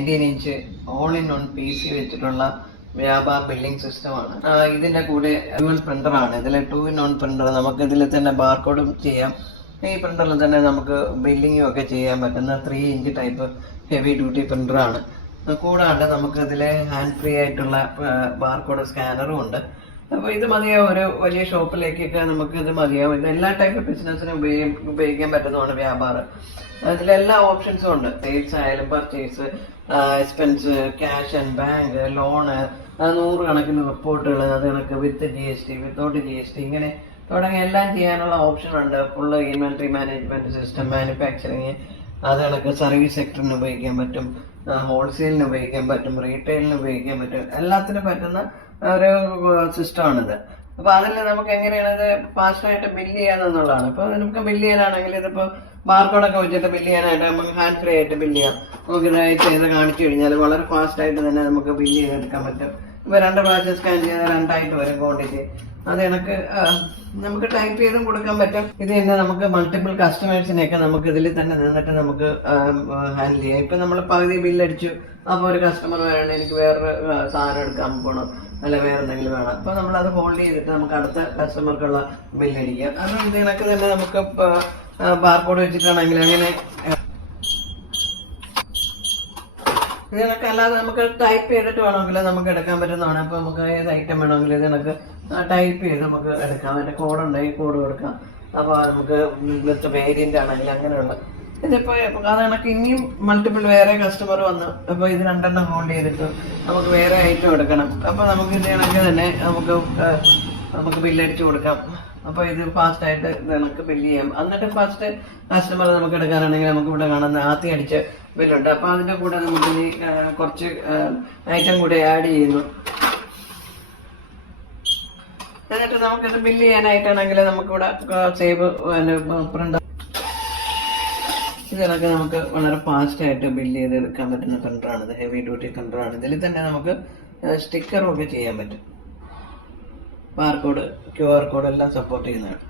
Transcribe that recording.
19 inch all in one PC വെച്ചിട്ടുള്ള Vyapar billing സിസ്റ്റമാണ്. ഇതിന്റെ കൂടെ പ്രിന്ററാണ്. ഇതിൽ 2-in-1 പ്രിന്റർ. നമുക്ക് ഇതിൽ തന്നെ ബാർകോഡും ചെയ്യാം. ഈ പ്രിന്ററിൽ തന്നെ നമുക്ക് ബില്ലിങ്ങും ഒക്കെ ചെയ്യാൻ പറ്റുന്ന 3-inch ടൈപ്പ് ഹെവി ഡ്യൂട്ടി പ്രിന്ററാണ്. കൂടാണ്ട് നമുക്ക് ഇതിൽ ഹാൻഡ് ഫ്രീ ആയിട്ടുള്ള ബാർകോഡ് സ്കാനറും ഉണ്ട്. അപ്പോൾ ഇത് മതിയാവും ഒരു വലിയ ഷോപ്പിലേക്കൊക്കെ നമുക്ക് ഇത് മതിയാവും. ഇത് എല്ലാ ടൈപ്പ് ബിസിനസ്സിനും ഉപയോഗിക്കാൻ പറ്റുന്നതാണ് വ്യാപാർ. ഇതിലെല്ലാ ഓപ്ഷൻസും ഉണ്ട്. സെയിൽസ് ആയാലും purchase, expense, cash and bank, loan, 100 കണക്കിന് റിപ്പോർട്ടുകൾ, അത് കണക്ക് വിത്ത് GST, വിത്തൗട്ട് GST, ഇങ്ങനെ തുടങ്ങി എല്ലാം ചെയ്യാനുള്ള ഓപ്ഷൻ ഉണ്ട്. Full inventory management system, manufacturing, അത് കണക്ക് സർവീസ് സെക്ടറിന് ഉപയോഗിക്കാൻ പറ്റും, ഹോൾസെയിലിന് ഉപയോഗിക്കാൻ പറ്റും, റീറ്റെയിലിന് ഉപയോഗിക്കാൻ പറ്റും. എല്ലാത്തിനും പറ്റുന്ന ഒരു സിസ്റ്റമാണിത്. അപ്പോൾ അതിൽ നമുക്ക് എങ്ങനെയാണ് ഇത് ഫാസ്റ്റായിട്ട് ബില്ല് ചെയ്യാന്നുള്ളതാണ്. ഇപ്പോൾ നമുക്ക് ബില്ല് ചെയ്യാനാണെങ്കിൽ ഇതിപ്പോൾ ബാർകോഡൊക്കെ വെച്ചിട്ട് ബില്ല് ചെയ്യാനായിട്ട് നമുക്ക് ഹാൻഡ് ഫ്രീ ആയിട്ട് ബില്ല് ചെയ്യാം. നമുക്ക് ഇതായി ചെയ്ത് കാണിച്ചു കഴിഞ്ഞാൽ വളരെ ഫാസ്റ്റായിട്ട് തന്നെ നമുക്ക് ബില്ല് ചെയ്തെടുക്കാൻ പറ്റും. ഇപ്പോൾ 2 പ്രാവശ്യം സ്കാൻ ചെയ്ത് 2 വരും ക്വാണ്ടിറ്റി. അത് കണക്ക് നമുക്ക് ടൈപ്പ് ചെയ്തും കൊടുക്കാൻ പറ്റും. ഇത് തന്നെ നമുക്ക് മൾട്ടിപ്പിൾ കസ്റ്റമേഴ്സിനെയൊക്കെ നമുക്ക് ഇതിൽ തന്നെ നിന്നിട്ട് നമുക്ക് ഹാൻഡിൽ ചെയ്യാം. ഇപ്പം നമ്മൾ പകുതി ബില്ലടിച്ചു, അപ്പോൾ ഒരു കസ്റ്റമർ വേണം, എനിക്ക് വേറൊരു സാധനം എടുക്കാൻ പോകണം, അല്ല വേറെ എന്തെങ്കിലും വേണം, അപ്പോൾ നമ്മളത് ഹോൾഡ് ചെയ്തിട്ട് നമുക്ക് അടുത്ത കസ്റ്റമർക്കുള്ള ബില്ലടിക്കാം. അപ്പോൾ ഇത് കണക്ക് തന്നെ നമുക്ക് ബാർകോഡ് വെച്ചിട്ടാണെങ്കിൽ അങ്ങനെ ഇത് കണക്ക്. അല്ലാതെ നമുക്ക് ടൈപ്പ് ചെയ്തിട്ട് വേണമെങ്കിൽ നമുക്ക് എടുക്കാൻ പറ്റുന്നതാണ്. അപ്പോൾ നമുക്ക് ഏത് ഐറ്റം വേണമെങ്കിൽ ഇത് കണക്ക് ടൈപ്പ് ചെയ്ത് നമുക്ക് എടുക്കാം. അതിൻ്റെ കോഡ് ഉണ്ടെങ്കിൽ കോഡ് കൊടുക്കാം. അപ്പോൾ നമുക്ക് വിത്ത് വേരിയൻ്റ് ആണെങ്കിൽ അങ്ങനെയുള്ള ഇതിപ്പോൾ അത് കണക്ക് ഇനിയും മൾട്ടിപ്പിൾ വേറെ കസ്റ്റമർ വന്നു. അപ്പോൾ ഇത് 2 ഹോൾഡ് ചെയ്തിട്ട് നമുക്ക് വേറെ ഐറ്റം എടുക്കണം. അപ്പോൾ നമുക്ക് ഇത് കണക്ക് തന്നെ നമുക്ക് ബില്ലടിച്ച് കൊടുക്കാം. അപ്പോൾ ഇത് ഫാസ്റ്റായിട്ട് ഇത് നമുക്ക് ബില്ല് ചെയ്യാം. എന്നിട്ട് ഫസ്റ്റ് കസ്റ്റമർ നമുക്ക് എടുക്കാനാണെങ്കിൽ നമുക്ക് ഇവിടെ കാണുന്ന ആദ്യം അടിച്ച ബില്ലുണ്ട്. അപ്പോൾ അതിൻ്റെ കൂടെ നമുക്ക് ഇനി കുറച്ച് ഐറ്റം കൂടെ ആഡ് ചെയ്യുന്നു. എന്നിട്ട് നമുക്കിത് ബില്ല് ചെയ്യാനായിട്ടാണെങ്കിൽ നമുക്കിവിടെ സേവ് പ്രിന്റ് ഇതിനൊക്കെ നമുക്ക് വളരെ ഫാസ്റ്റായിട്ട് ബില്ല് ചെയ്ത് എടുക്കാൻ പറ്റുന്ന പ്രിന്ററാണിത്. Heavy duty പ്രിന്ററാണ്. ഇതിൽ തന്നെ നമുക്ക് സ്റ്റിക്കറും ഒക്കെ ചെയ്യാൻ പറ്റും. ബാർകോഡ്, QR കോഡ് എല്ലാം സപ്പോർട്ട് ചെയ്യുന്നതാണ്.